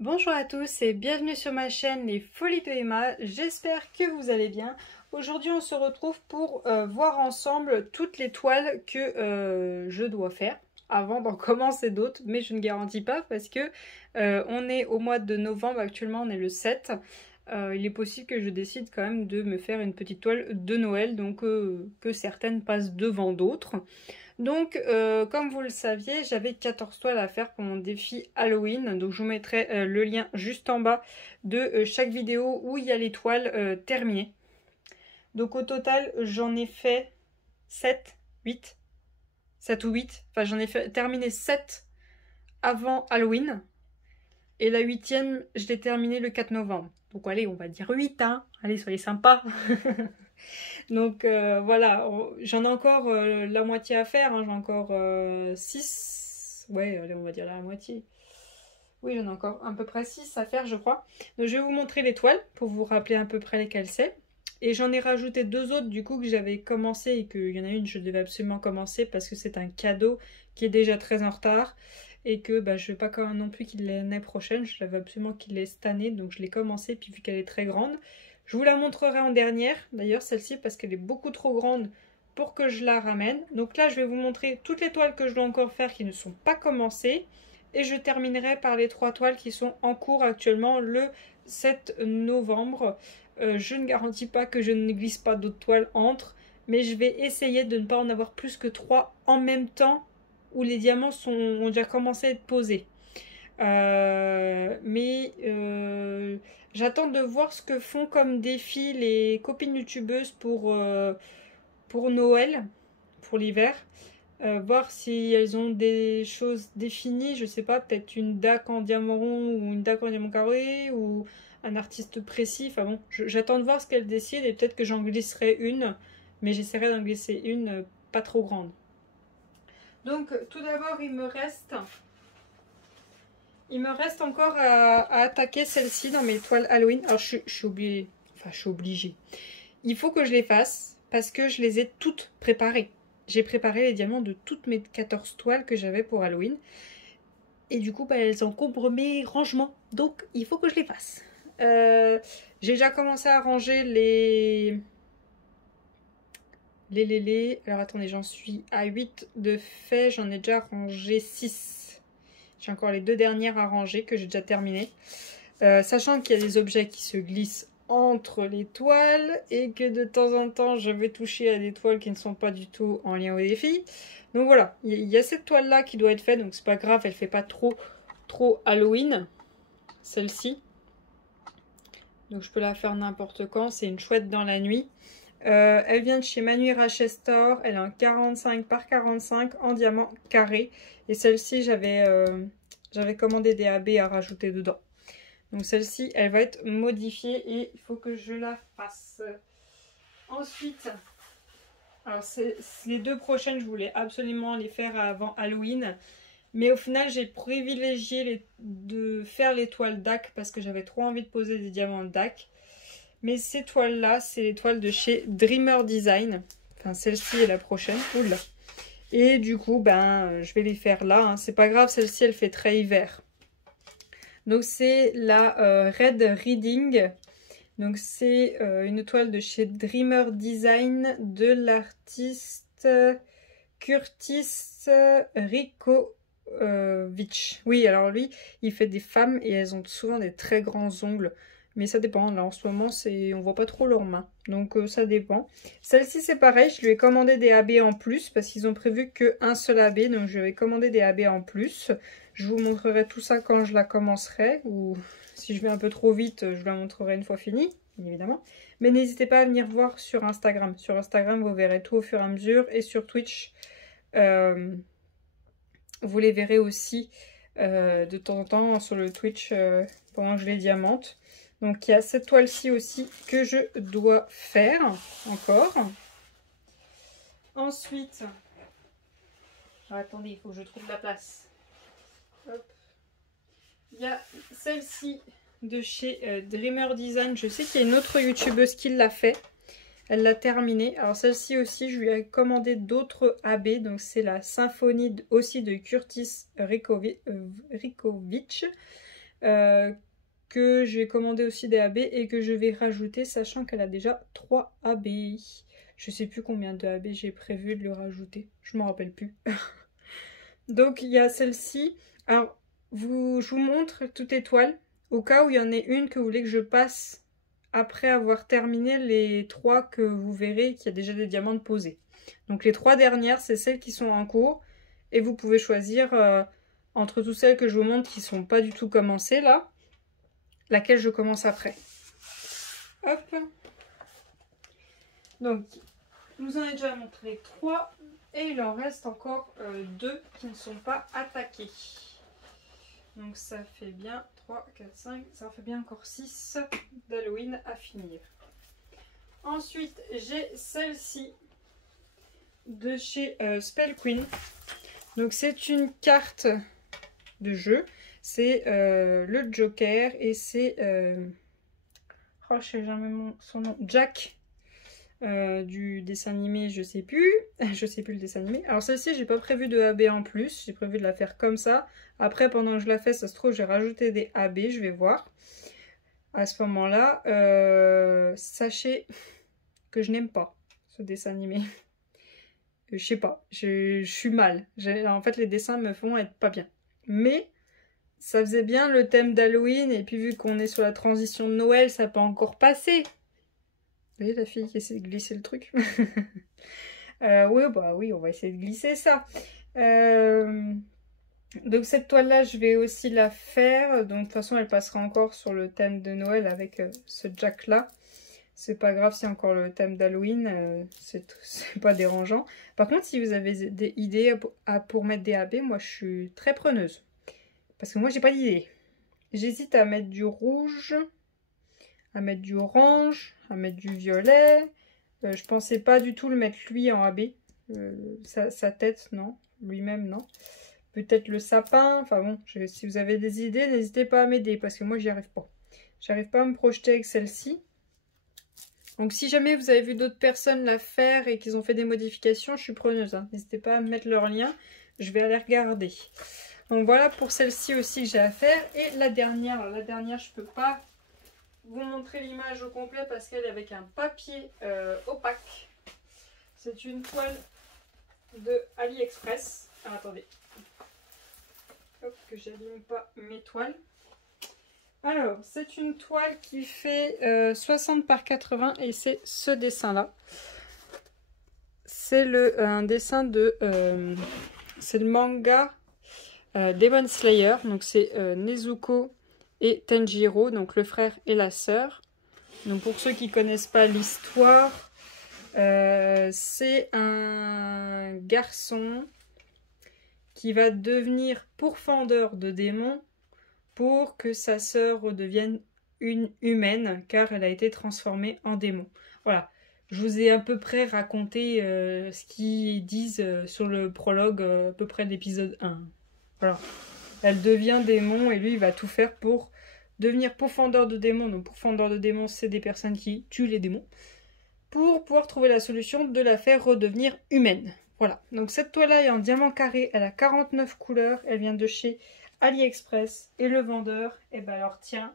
Bonjour à tous et bienvenue sur ma chaîne Les Folies de Emma, j'espère que vous allez bien. Aujourd'hui on se retrouve pour voir ensemble toutes les toiles que je dois faire avant d'en commencer d'autres, mais je ne garantis pas parce que on est au mois de novembre, actuellement on est le 7. Il est possible que je décide quand même de me faire une petite toile de Noël, donc que certaines passent devant d'autres. Donc, comme vous le saviez, j'avais 14 toiles à faire pour mon défi Halloween. Donc, je vous mettrai le lien juste en bas de chaque vidéo où il y a les toiles terminées. Donc, au total, j'en ai fait 7, 8, 7 ou 8. Enfin, j'en ai terminé 7 avant Halloween. Et la 8e, je l'ai terminée le 4 novembre. Donc, allez, on va dire 8, hein. Allez, soyez sympas. Donc voilà, j'en ai encore la moitié à faire, hein. J'ai encore 6, ouais, allez, on va dire la moitié. Oui, j'en ai encore à peu près 6 à faire, je crois. Donc je vais vous montrer les toiles pour vous rappeler à peu près lesquelles c'est. Et j'en ai rajouté 2 autres du coup que j'avais commencé et qu'il y en a une je devais absolument commencer parce que c'est un cadeau qui est déjà très en retard. Et que bah, je ne veux pas quand même non plus qu'il l'ait l'année prochaine, je veux absolument qu'il l'ait cette année, donc je l'ai commencé, puis vu qu'elle est très grande, je vous la montrerai en dernière, d'ailleurs celle-ci, parce qu'elle est beaucoup trop grande pour que je la ramène. Donc là, je vais vous montrer toutes les toiles que je dois encore faire qui ne sont pas commencées. Et je terminerai par les 3 toiles qui sont en cours actuellement le 7 novembre. Je ne garantis pas que je ne glisse pas d'autres toiles entre, mais je vais essayer de ne pas en avoir plus que 3 en même temps où les diamants ont déjà commencé à être posés. J'attends de voir ce que font comme défi les copines youtubeuses pour Noël, pour l'hiver. Voir si elles ont des choses définies, je sais pas, peut-être une DAC en diamant rond ou une DAC en diamant carré ou un artiste précis. Enfin bon, j'attends de voir ce qu'elles décident et peut-être que j'en glisserai une, mais j'essaierai d'en glisser une pas trop grande. Donc tout d'abord il me reste encore à attaquer celle-ci dans mes toiles Halloween. Alors je suis obligée, enfin je suis obligée. Il faut que je les fasse parce que je les ai toutes préparées. J'ai préparé les diamants de toutes mes 14 toiles que j'avais pour Halloween. Et du coup, bah, elles encombrent mes rangements. Donc, il faut que je les fasse. J'ai déjà commencé à ranger les... Alors, attendez, j'en suis à 8 de fait. J'en ai déjà rangé 6. J'ai encore les 2 dernières à ranger que j'ai déjà terminées. Sachant qu'il y a des objets qui se glissent entre les toiles et que de temps en temps je vais toucher à des toiles qui ne sont pas du tout en lien au défi. Donc voilà, il y a cette toile là qui doit être faite, donc c'est pas grave, elle fait pas trop Halloween, celle-ci. Donc je peux la faire n'importe quand, c'est une chouette dans la nuit. Elle vient de chez Manu Rochester, elle est en 45 par 45 en diamant carré. Et celle-ci j'avais commandé des AB à rajouter dedans. Donc celle-ci, elle va être modifiée et il faut que je la fasse. Ensuite, alors les 2 prochaines, je voulais absolument les faire avant Halloween. Mais au final, j'ai privilégié de faire les toiles DAC parce que j'avais trop envie de poser des diamants DAC. Mais ces toiles-là, c'est les toiles de chez Dreamer Design. Enfin, celle-ci est la prochaine. Oula. Et du coup, ben, je vais les faire là. Hein. C'est pas grave, celle-ci, elle fait très hiver. Donc c'est la Red Reading. Donc c'est une toile de chez Dreamer Design de l'artiste Curtis Rikovic. Oui, alors lui, il fait des femmes et elles ont souvent des très grands ongles. Mais ça dépend. Là en ce moment, on voit pas trop leurs mains. Donc ça dépend. Celle-ci c'est pareil, je lui ai commandé des AB en plus parce qu'ils ont prévu qu'un seul AB. Donc je vais commander des AB en plus. Je vous montrerai tout ça quand je la commencerai, ou si je vais un peu trop vite, je vous la montrerai une fois finie, évidemment. Mais n'hésitez pas à venir voir sur Instagram. Sur Instagram, vous verrez tout au fur et à mesure. Et sur Twitch, vous les verrez aussi de temps en temps sur le Twitch pendant que je les diamante. Donc il y a cette toile-ci aussi que je dois faire encore. Ensuite, attendez, il faut que je trouve la place. Hop. Il y a celle-ci de chez Dreamer Design. Je sais qu'il y a une autre youtubeuse qui l'a fait. Elle l'a terminée. Alors celle-ci aussi, je lui ai commandé d'autres AB. Donc c'est la symphonie aussi de Curtis Rikovic. que j'ai commandé aussi des AB et que je vais rajouter, sachant qu'elle a déjà 3 AB. Je sais plus combien de AB j'ai prévu de le rajouter, je m'en rappelle plus. Donc il y a celle-ci. Alors, je vous montre toutes les toiles, au cas où il y en ait une que vous voulez que je passe après avoir terminé les 3 que vous verrez qu'il y a déjà des diamants posés. Donc les 3 dernières, c'est celles qui sont en cours. Et vous pouvez choisir entre toutes celles que je vous montre qui ne sont pas du tout commencées là, laquelle je commence après. Hop. Donc, je vous en ai déjà montré 3 et il en reste encore 2 qui ne sont pas attaqués. Donc ça fait bien 3, 4, 5, ça fait bien encore 6 d'Halloween à finir. Ensuite, j'ai celle-ci de chez Spell Queen. Donc c'est une carte de jeu. C'est le Joker et c'est... oh, je sais jamais son nom. Jack. Du dessin animé, je sais plus. Je sais plus le dessin animé. Alors celle-ci, j'ai pas prévu de AB en plus. J'ai prévu de la faire comme ça. Après, pendant que je la fais, ça se trouve, j'ai rajouté des AB. Je vais voir. À ce moment-là, sachez que je n'aime pas ce dessin animé. Je sais pas. Je suis mal. En fait, les dessins me font être pas bien. Mais ça faisait bien le thème d'Halloween. Et puis vu qu'on est sur la transition de Noël, ça peut encore passer. Vous voyez la fille qui essaie de glisser le truc. Oui, bah oui, on va essayer de glisser ça. Donc cette toile-là, je vais aussi la faire. Donc de toute façon, elle passera encore sur le thème de Noël avec ce Jack-là. C'est pas grave si encore le thème d'Halloween, c'est pas dérangeant. Par contre, si vous avez des idées pour mettre des AB, moi je suis très preneuse. Parce que moi, j'ai pas d'idée. J'hésite à mettre du rouge, à mettre du orange, à mettre du violet. Je pensais pas du tout le mettre lui en AB. Sa tête, non. Lui-même, non. Peut-être le sapin. Enfin bon, si vous avez des idées, n'hésitez pas à m'aider parce que moi, j'y arrive pas. J'arrive pas à me projeter avec celle-ci. Donc si jamais vous avez vu d'autres personnes la faire et qu'ils ont fait des modifications, je suis preneuse. Hein. N'hésitez pas à me mettre leur lien. Je vais aller regarder. Donc voilà pour celle-ci aussi que j'ai à faire. Et la dernière, je peux pas vous montrer l'image au complet parce qu'elle est avec un papier opaque. C'est une toile de AliExpress. Ah, attendez. Hop, que j'allume pas mes toiles. Alors, c'est une toile qui fait 60 par 80 et c'est ce dessin-là. C'est un dessin de... c'est le manga Demon Slayer. Donc c'est Nezuko et Tenjiro, donc le frère et la sœur. Donc pour ceux qui ne connaissent pas l'histoire, c'est un garçon qui va devenir pourfendeur de démons pour que sa sœur redevienne une humaine, car elle a été transformée en démon. Voilà, je vous ai à peu près raconté ce qu'ils disent sur le prologue, à peu près de l'épisode 1. Voilà, elle devient démon et lui il va tout faire pour devenir pourfendeur de démons. Donc pourfendeur de démons, c'est des personnes qui tuent les démons, pour pouvoir trouver la solution de la faire redevenir humaine. Voilà, donc cette toile-là est en diamant carré, elle a 49 couleurs, elle vient de chez AliExpress. Et le vendeur, eh ben alors tiens,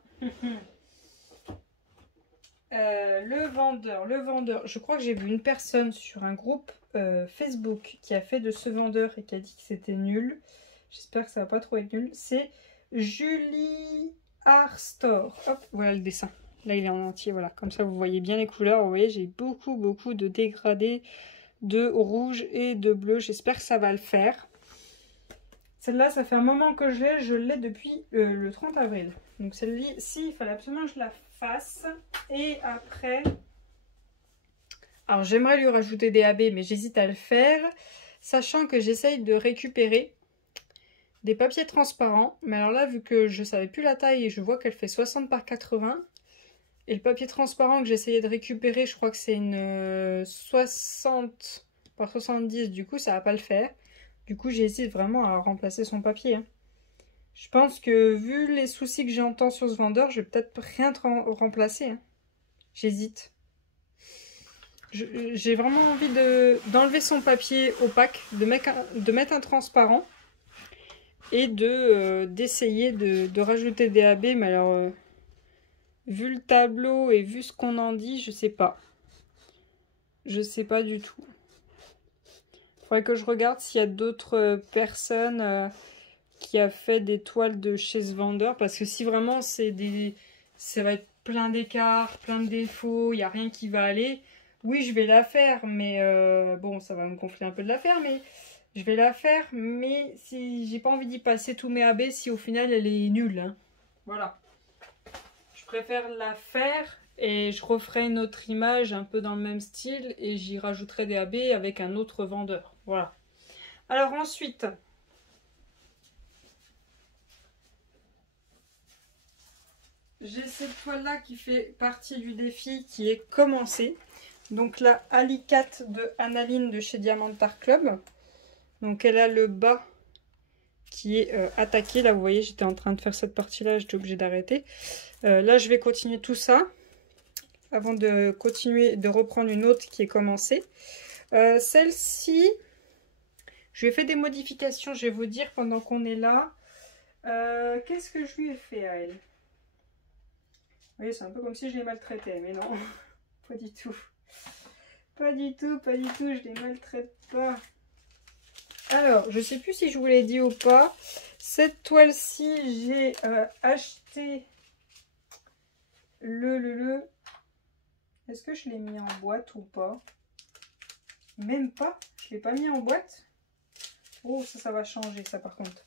le vendeur, je crois que j'ai vu une personne sur un groupe Facebook qui a fait de ce vendeur et qui a dit que c'était nul. J'espère que ça va pas trop être nul. C'est Julie Art Store. Hop, voilà le dessin. Là, il est en entier, voilà. Comme ça, vous voyez bien les couleurs. Vous voyez, j'ai beaucoup de dégradés de rouge et de bleu. J'espère que ça va le faire. Celle-là, ça fait un moment que je l'ai depuis le 30 avril. Donc celle-ci, il fallait absolument que je la fasse. Et après... Alors, j'aimerais lui rajouter des AB, mais j'hésite à le faire. Sachant que j'essaye de récupérer des papiers transparents. Mais alors là, vu que je ne savais plus la taille et je vois qu'elle fait 60 par 80... Et le papier transparent que j'essayais de récupérer, je crois que c'est une 60 par 70. Du coup, ça va pas le faire. Du coup, j'hésite vraiment à remplacer son papier. Hein. Je pense que vu les soucis que j'entends sur ce vendeur, je vais peut-être rien remplacer. Hein. J'hésite. J'ai vraiment envie d'enlever son papier opaque, de mettre un transparent. et d'essayer de rajouter des AB. Mais alors, vu le tableau et vu ce qu'on en dit, je sais pas. Je sais pas du tout. Faudrait que je regarde s'il y a d'autres personnes qui a fait des toiles de chez ce vendeur. Parce que si vraiment ça va être plein d'écarts, plein de défauts, il n'y a rien qui va aller. Oui, je vais la faire, mais bon, ça va me gonfler un peu de la faire, mais je vais la faire. Mais si j'ai pas envie d'y passer tous mes AB si au final elle est nulle. Hein. Voilà. Je préfère la faire et je referai une autre image un peu dans le même style et j'y rajouterai des AB avec un autre vendeur. Voilà. Alors ensuite, j'ai cette toile-là qui fait partie du défi qui est commencé. Donc la Alicate de Analine de chez Diamant Art Club. Donc elle a le bas qui est attaqué. Là vous voyez j'étais en train de faire cette partie-là, j'étais obligée d'arrêter. Là je vais continuer tout ça. Avant de continuer, de reprendre une autre qui est commencée. Celle-ci, je lui ai fait des modifications, je vais vous dire pendant qu'on est là. Qu'est-ce que je lui ai fait à elle? Vous voyez, c'est un peu comme si je l'ai maltraitée, mais non, pas du tout. Pas du tout, pas du tout, je les maltraite pas. Alors, je sais plus si je vous l'ai dit ou pas. Cette toile-ci, j'ai acheté Est-ce que je l'ai mis en boîte ou pas? Même pas, je l'ai pas mis en boîte. Oh, ça va changer, ça par contre.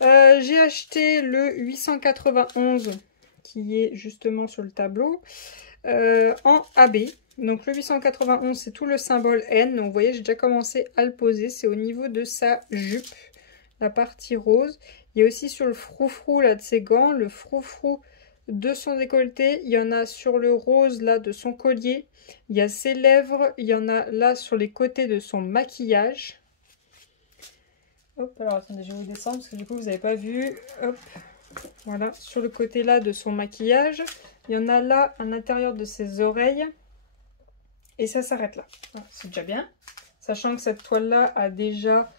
J'ai acheté le 891 qui est justement sur le tableau en AB. Donc le 891 c'est tout le symbole N. Donc vous voyez j'ai déjà commencé à le poser. C'est au niveau de sa jupe, la partie rose. Il y a aussi sur le froufrou là de ses gants, le froufrou de son décolleté. Il y en a sur le rose là de son collier. Il y a ses lèvres. Il y en a là sur les côtés de son maquillage. Hop, alors attendez, je vais vous descendre parce que du coup vous n'avez pas vu. Hop, voilà, sur le côté là de son maquillage. Il y en a là à l'intérieur de ses oreilles. Et ça s'arrête là. Voilà, c'est déjà bien. Sachant que cette toile là a déjà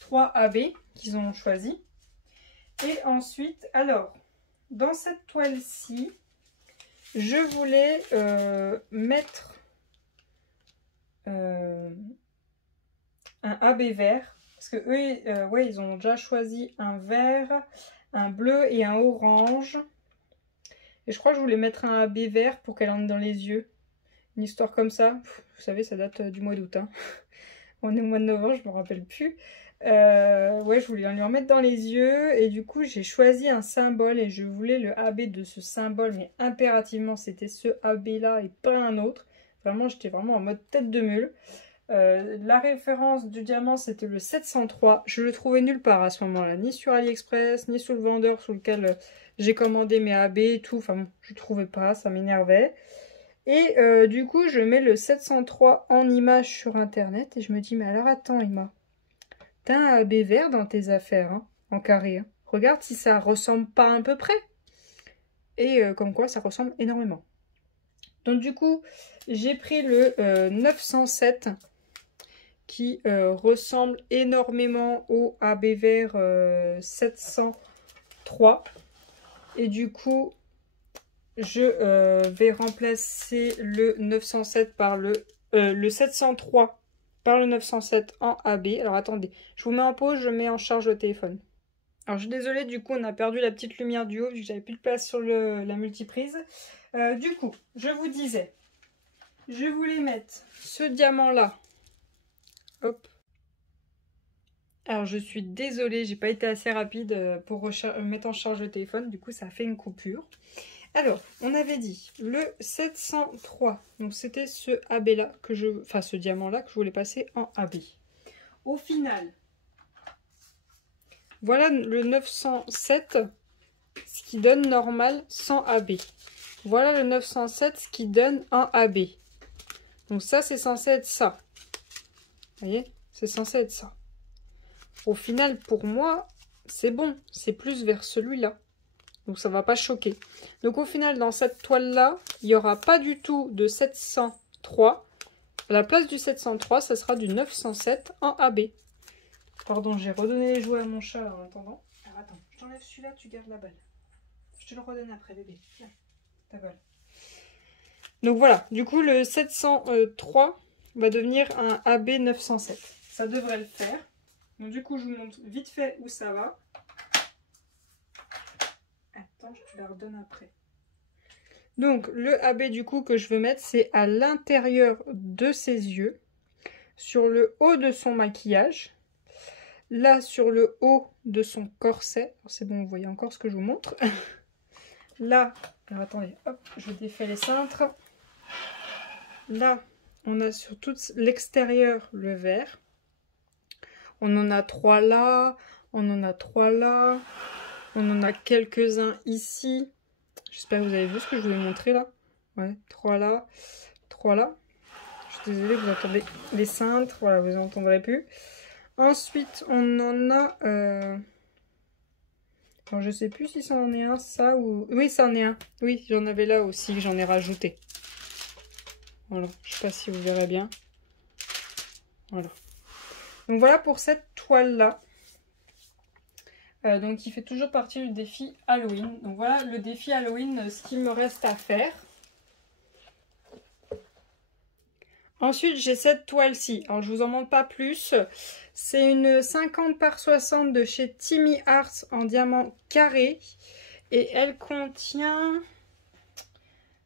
3 AB qu'ils ont choisi. Et ensuite, alors, dans cette toile-ci, je voulais mettre un AB vert. Parce que eux, ouais, ils ont déjà choisi un vert, un bleu et un orange. Et je crois que je voulais mettre un AB vert pour qu'elle entre dans les yeux. Une histoire comme ça. Vous savez, ça date du mois d'août. Hein. On est au mois de novembre, je ne me rappelle plus. Ouais, je voulais lui en mettre dans les yeux. Et du coup, j'ai choisi un symbole. Et je voulais le AB de ce symbole. Mais impérativement, c'était ce AB-là et pas un autre. Vraiment, j'étais vraiment en mode tête de mule. La référence du diamant, c'était le 703. Je le trouvais nulle part à ce moment-là. Ni sur AliExpress, ni sur le vendeur sur lequel j'ai commandé mes AB et tout. Enfin, bon, je ne trouvais pas. Ça m'énervait. Et du coup, je mets le 703 en image sur Internet. Et je me dis, mais alors attends, Emma. T'as un AB vert dans tes affaires, hein, en carré. Hein. Regarde si ça ressemble pas à peu près. Et comme quoi, ça ressemble énormément. Donc du coup, j'ai pris le 907 qui ressemble énormément au AB vert 703. Et du coup, je vais remplacer le 907 par le 703 par le 907 en AB. Alors attendez, je vous mets en pause, je mets en charge le téléphone. Alors je suis désolée, du coup on a perdu la petite lumière du haut vu que j'avais plus de place sur la multiprise. Du coup, je vous disais, je voulais mettre ce diamant là. Hop. Alors je suis désolée, j'ai pas été assez rapide pour mettre en charge le téléphone, du coup ça a fait une coupure. Alors, on avait dit le 703, donc c'était ce AB là que ce diamant là que je voulais passer en AB. Au final, voilà le 907, ce qui donne normal sans AB. Voilà le 907, ce qui donne en AB. Donc ça, c'est censé être ça. Vous voyez, c'est censé être ça. Au final, pour moi, c'est bon. C'est plus vers celui-là. Donc ça ne va pas choquer. Donc au final, dans cette toile-là, il n'y aura pas du tout de 703. À la place du 703, ça sera du 907 en AB. Pardon, j'ai redonné les jouets à mon chat là, en attendant. Alors attends, je t'enlève celui-là, tu gardes la balle. Je te le redonne après, bébé. Tiens, ta balle. Donc voilà, du coup le 703 va devenir un AB 907. Ça devrait le faire. Donc du coup je vous montre vite fait où ça va. Attends, je te la redonne après. Donc le AB du coup que je veux mettre, c'est à l'intérieur de ses yeux, sur le haut de son maquillage, là sur le haut de son corset. C'est bon, vous voyez encore ce que je vous montre. Là, alors attendez, hop, je défais les cintres. Là, on a sur tout l'extérieur le vert. On en a 3 là, on en a 3 là, on en a quelques-uns ici. J'espère que vous avez vu ce que je vous ai montré là. Ouais, 3 là, 3 là. Je suis désolée, vous entendez les cintres, voilà, vous n'entendrez plus. Ensuite, on en a... Alors, je sais plus si ça en est un, ça ou... Oui, ça en est un. Oui, j'en avais là aussi, que j'en ai rajouté. Voilà, je sais pas si vous verrez bien. Voilà. Donc voilà pour cette toile-là. Donc qui fait toujours partie du défi Halloween. Donc voilà le défi Halloween, ce qu'il me reste à faire. Ensuite, j'ai cette toile-ci. Alors, je vous en montre pas plus. C'est une 50 par 60 de chez Timmy Art en diamant carré. Et elle contient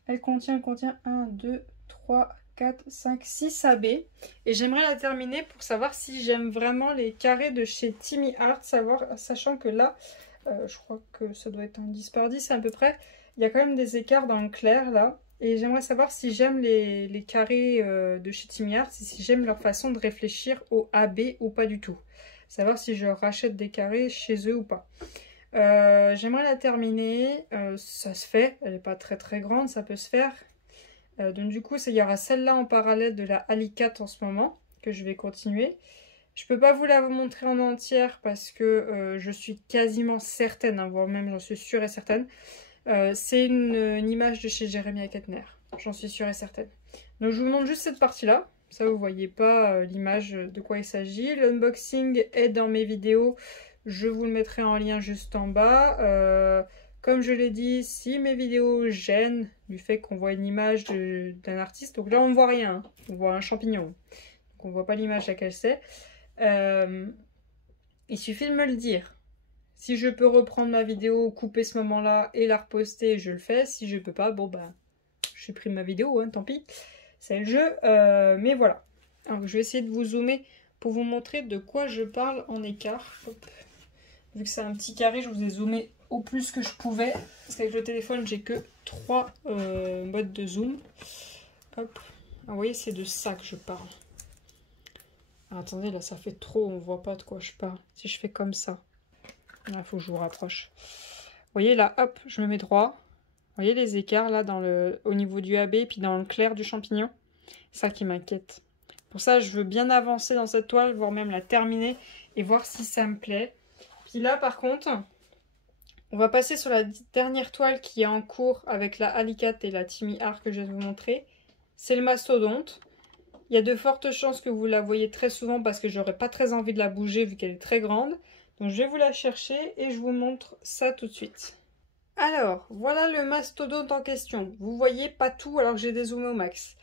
1, 2, 3, 4, 5, 6 AB. Et j'aimerais la terminer pour savoir si j'aime vraiment les carrés de chez Timmy Art. Sachant que là, je crois que ça doit être un 10 par 10 à peu près. Il y a quand même des écarts dans le clair là. Et j'aimerais savoir si j'aime les carrés de chez Timmy Art, si j'aime leur façon de réfléchir au AB ou pas du tout. Savoir si je rachète des carrés chez eux ou pas. J'aimerais la terminer. Ça se fait, elle n'est pas très très grande, ça peut se faire. Donc du coup, il y aura celle-là en parallèle de la Alicat en ce moment, que je vais continuer. Je peux pas vous la montrer en entière parce que je suis quasiment certaine, hein, voire même j'en suis sûre et certaine. C'est une image de chez Jeremiah Kettner, j'en suis sûre et certaine. Donc je vous montre juste cette partie-là, ça vous voyez pas l'image de quoi il s'agit. L'unboxing est dans mes vidéos, je vous le mettrai en lien juste en bas. Comme je l'ai dit, si mes vidéos gênent du fait qu'on voit une image d'un artiste, donc là on ne voit rien, hein, on voit un champignon, donc on ne voit pas l'image laquelle c'est. Il suffit de me le dire. Si je peux reprendre ma vidéo, couper ce moment-là et la reposter, je le fais. Si je peux pas, bon bah, je supprime ma vidéo, hein, tant pis. C'est le jeu. Mais voilà. Alors, je vais essayer de vous zoomer pour vous montrer de quoi je parle en écart. Hop. Vu que c'est un petit carré, je vous ai zoomé au plus que je pouvais. Parce qu'avec le téléphone, j'ai que 3 modes de zoom. Hop. Ah, vous voyez, c'est de ça que je parle. Ah, attendez, là, ça fait trop. On voit pas de quoi je parle. Si je fais comme ça. Il faut que je vous rapproche. Vous voyez là, hop, je me mets droit. Vous voyez les écarts là au niveau du AB et puis dans le clair du champignon. C'est ça qui m'inquiète. Pour ça, je veux bien avancer dans cette toile, voire même la terminer et voir si ça me plaît. Puis là, par contre, on va passer sur la dernière toile qui est en cours avec la Alicat et la Timmy Art que je vais vous montrer. C'est le mastodonte. Il y a de fortes chances que vous la voyez très souvent parce que j'aurais pas très envie de la bouger vu qu'elle est très grande. Donc je vais vous la chercher et je vous montre ça tout de suite. Alors, voilà le mastodonte en question. Vous voyez pas tout alors que j'ai dézoomé au max.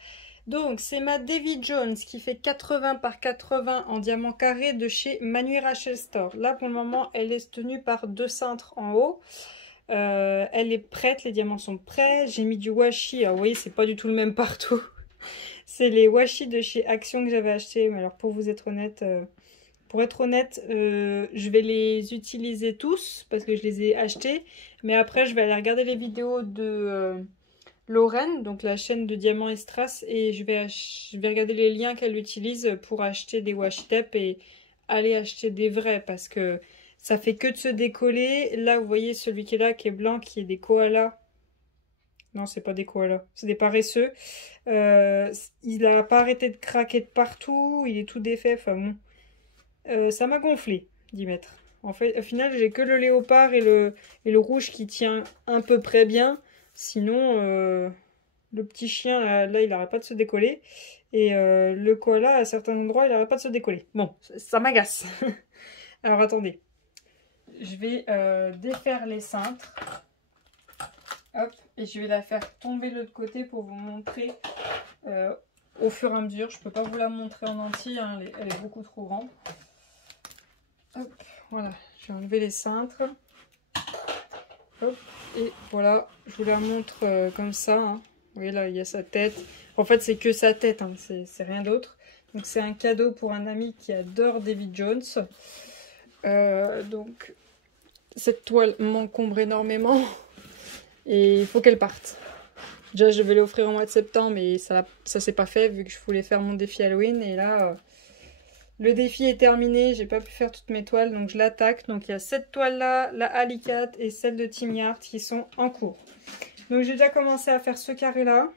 Donc c'est ma Davy Jones qui fait 80 par 80 en diamant carré de chez Manu Rachel Store. Là pour le moment elle est tenue par 2 cintres en haut. Elle est prête, les diamants sont prêts. J'ai mis du washi, alors vous voyez c'est pas du tout le même partout. C'est les washi de chez Action que j'avais acheté. Mais alors pour vous être honnête... je vais les utiliser tous parce que je les ai achetés. Mais après, je vais aller regarder les vidéos de Lorraine, donc la chaîne de Diamant et Strass. Et je vais regarder les liens qu'elle utilise pour acheter des washi tape et aller acheter des vrais. Parce que ça fait que de se décoller. Là, vous voyez celui qui est là, qui est blanc, qui est des koalas. Non, c'est pas des koalas, c'est des paresseux. Il n'a pas arrêté de craquer de partout. Il est tout défait, enfin bon. Ça m'a gonflé, 10 mètres. En fait, au final, j'ai que le léopard et le rouge qui tient à peu près bien. Sinon, le petit chien, là, il n'arrête pas de se décoller. Et le koala, à certains endroits, il n'arrête pas de se décoller. Bon, ça m'agace. Alors attendez, je vais défaire les cintres. Hop, et je vais la faire tomber de l'autre côté pour vous montrer au fur et à mesure. Je ne peux pas vous la montrer en entier, hein, elle est beaucoup trop grande. Hop, voilà, je vais enlever les cintres. Hop, et voilà, je vous la montre comme ça. Hein. Vous voyez là, il y a sa tête. En fait, c'est que sa tête, hein, c'est rien d'autre. Donc c'est un cadeau pour un ami qui adore David Jones. Donc cette toile m'encombre énormément. Et il faut qu'elle parte. Déjà, je vais l'offrir au mois de septembre, mais ça s'est pas fait vu que je voulais faire mon défi Halloween. Et là, le défi est terminé. J'ai pas pu faire toutes mes toiles, donc je l'attaque. Donc il y a cette toile-là, la Alicate et celle de Team Yard qui sont en cours. Donc j'ai déjà commencé à faire ce carré-là.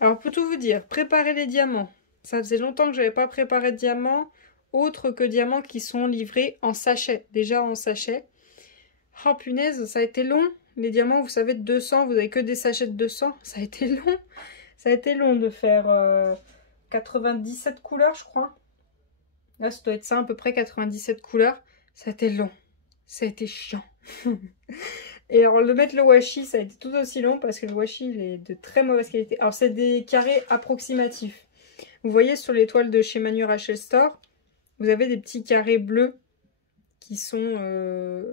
Alors pour tout vous dire, préparer les diamants. Ça faisait longtemps que je n'avais pas préparé de diamants, autres que diamants qui sont livrés en sachet. Déjà en sachet. Oh punaise, ça a été long. Les diamants, vous savez, de 200, vous n'avez que des sachets de 200. Ça a été long. Ça a été long de faire 97 couleurs, je crois. Là, ça doit être ça, à peu près 97 couleurs. Ça a été long. Ça a été chiant. Et alors, de mettre le washi, ça a été tout aussi long parce que le washi, il est de très mauvaise qualité. Alors, c'est des carrés approximatifs. Vous voyez, sur les toiles de chez Manu Rachel Store, vous avez des petits carrés bleus qui sont...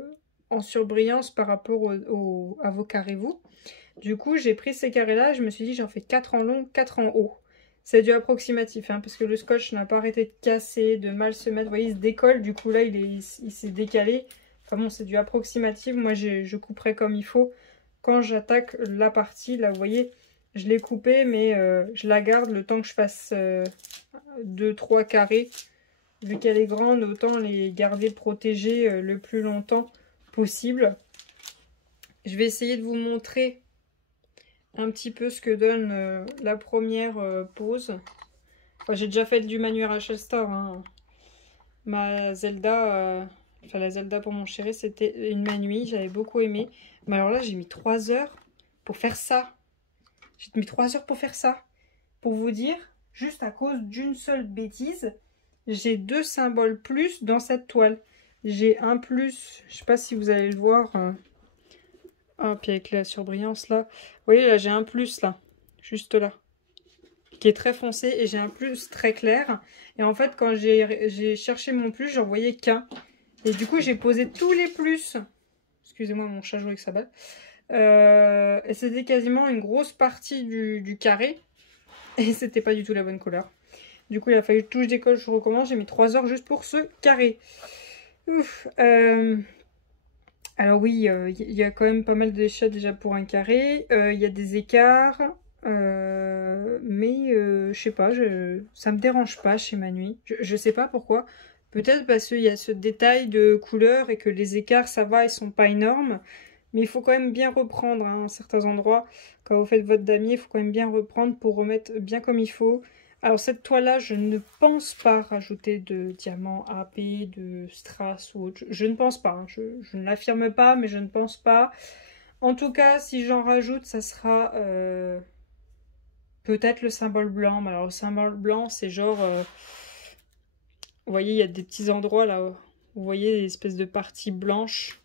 en surbrillance par rapport à vos carrés vous. Du coup, j'ai pris ces carrés-là, je me suis dit j'en fais 4 en long, 4 en haut. C'est du approximatif, hein, parce que le scotch n'a pas arrêté de casser, de mal se mettre. Vous voyez, il se décolle, du coup là, il s'est décalé. Enfin bon, c'est du approximatif. Moi, je couperai comme il faut. Quand j'attaque la partie, là, vous voyez, je l'ai coupée, mais je la garde le temps que je fasse 2-3 carrés. Vu qu'elle est grande, autant les garder protégées le plus longtemps possible. Je vais essayer de vous montrer un petit peu ce que donne la première pose. Enfin, j'ai déjà fait du Manu Rachel Store. Hein. Ma Zelda, enfin la Zelda pour mon chéri, c'était une nuit. J'avais beaucoup aimé. Mais alors là, j'ai mis 3 heures pour faire ça. J'ai mis 3 heures pour faire ça. Pour vous dire, juste à cause d'une seule bêtise, j'ai 2 symboles plus dans cette toile. J'ai un plus, je sais pas si vous allez le voir. Ah, puis avec la surbrillance là. Vous voyez là, j'ai un plus là, juste là, qui est très foncé. Et j'ai un plus très clair. Et en fait, quand j'ai cherché mon plus, j'en voyais qu'un. Et du coup, j'ai posé tous les plus. Excusez-moi, mon chat joue avec sa balle. Et c'était quasiment une grosse partie du carré. Et c'était pas du tout la bonne couleur. Du coup, il a fallu que je décolle, je recommence. J'ai mis 3 heures juste pour ce carré. Ouf, alors oui, il y a quand même pas mal d'échelles déjà pour un carré. Il y a des écarts, mais je sais pas, ça me dérange pas chez Manui. Je sais pas pourquoi. Peut-être parce qu'il y a ce détail de couleur et que les écarts, ça va, ils sont pas énormes. Mais il faut quand même bien reprendre hein, à certains endroits. Quand vous faites votre damier, il faut quand même bien reprendre pour remettre bien comme il faut. Alors cette toile-là, je ne pense pas rajouter de diamants AP, de strass ou autre. Je ne pense pas. Hein. Je ne l'affirme pas, mais je ne pense pas. En tout cas, si j'en rajoute, ça sera peut-être le symbole blanc. Mais alors le symbole blanc, c'est genre... vous voyez, il y a des petits endroits là. Vous voyez des espèces de parties blanches.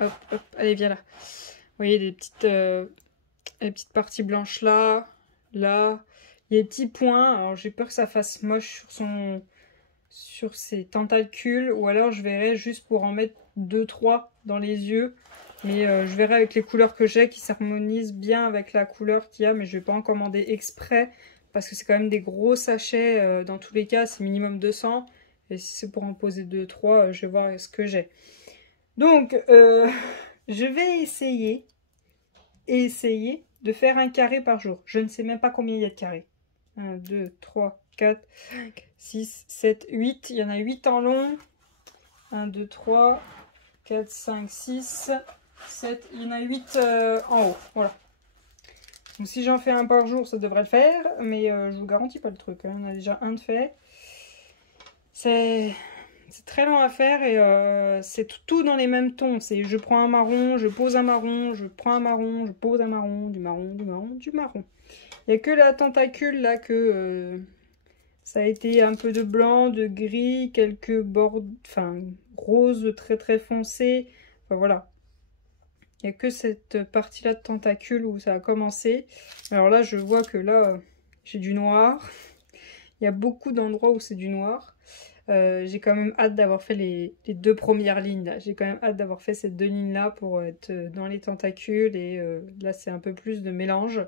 Hop, hop, allez, viens là. Vous voyez des petites parties blanches là, là. Il y a des petits points, alors j'ai peur que ça fasse moche sur ses tentacules, ou alors je verrai juste pour en mettre 2-3 dans les yeux. Mais je verrai avec les couleurs que j'ai qui s'harmonisent bien avec la couleur qu'il y a, mais je ne vais pas en commander exprès, parce que c'est quand même des gros sachets, dans tous les cas c'est minimum 200, et si c'est pour en poser 2-3, je vais voir ce que j'ai. Donc, je vais essayer de faire un carré par jour. Je ne sais même pas combien il y a de carrés. 1, 2, 3, 4, 5, 6, 7, 8. Il y en a 8 en long. 1, 2, 3, 4, 5, 6, 7. Il y en a 8 en haut. Voilà. Donc si j'en fais un par jour, ça devrait le faire. Mais je vous garantis pas le truc. Hein. On a déjà un de fait. C'est très long à faire et c'est tout dans les mêmes tons. C'est je prends un marron, je pose un marron, je prends un marron, je pose un marron, du marron, du marron, du marron. Il n'y a que la tentacule là que Ça a été un peu de blanc, de gris, quelques bords, enfin rose très très foncé. Enfin voilà. Il n'y a que cette partie-là de tentacule où ça a commencé. Alors là, je vois que là, j'ai du noir. Il y a beaucoup d'endroits où c'est du noir. J'ai quand même hâte d'avoir fait les 2 premières lignes. J'ai quand même hâte d'avoir fait ces 2 lignes-là pour être dans les tentacules. Et là, c'est un peu plus de mélange.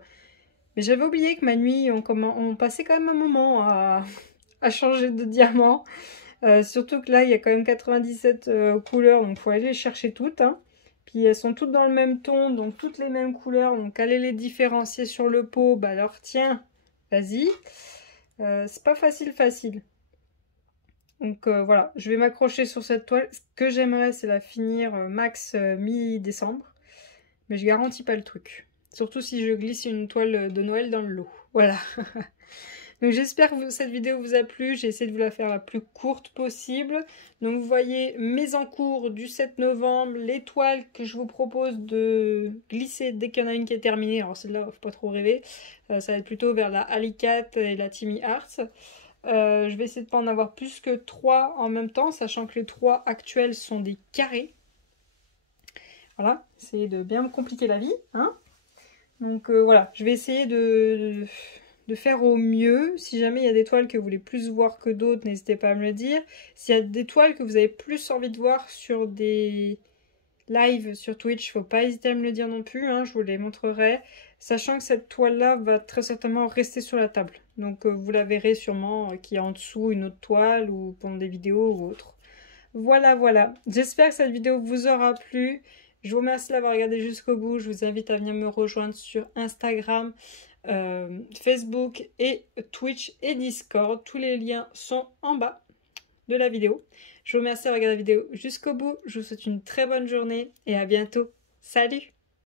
Mais j'avais oublié que ma nuit, on passait quand même un moment à changer de diamant. Surtout que là, il y a quand même 97 couleurs, donc il faut aller les chercher toutes. Hein. Puis elles sont toutes dans le même ton, donc toutes les mêmes couleurs. Donc aller les différencier sur le pot, bah alors tiens, vas-y. C'est pas facile. Donc voilà, je vais m'accrocher sur cette toile. Ce que j'aimerais, c'est la finir max mi-décembre. Mais je garantis pas le truc. Surtout si je glisse une toile de Noël dans le lot. Voilà. Donc j'espère que cette vidéo vous a plu. J'ai essayé de vous la faire la plus courte possible. Donc vous voyez mes encours du 7 novembre, les toiles que je vous propose de glisser dès qu'il y en a une qui est terminée. Alors celle-là, faut pas trop rêver. Ça va être plutôt vers la Alicate et la Timmy Arts. Je vais essayer de ne pas en avoir plus que 3 en même temps, sachant que les 3 actuels sont des carrés. Voilà, c'est de bien me compliquer la vie. Hein. Donc voilà, je vais essayer de faire au mieux. Si jamais il y a des toiles que vous voulez plus voir que d'autres, n'hésitez pas à me le dire. S'il y a des toiles que vous avez plus envie de voir sur des lives sur Twitch, faut pas hésiter à me le dire non plus, hein, je vous les montrerai. Sachant que cette toile-là va très certainement rester sur la table. Donc vous la verrez sûrement qu'il y a en dessous une autre toile ou pendant des vidéos ou autre. Voilà. J'espère que cette vidéo vous aura plu. Je vous remercie d'avoir regardé jusqu'au bout. Je vous invite à venir me rejoindre sur Instagram, Facebook et Twitch et Discord. Tous les liens sont en bas de la vidéo. Je vous remercie d'avoir regardé la vidéo jusqu'au bout. Je vous souhaite une très bonne journée et à bientôt. Salut!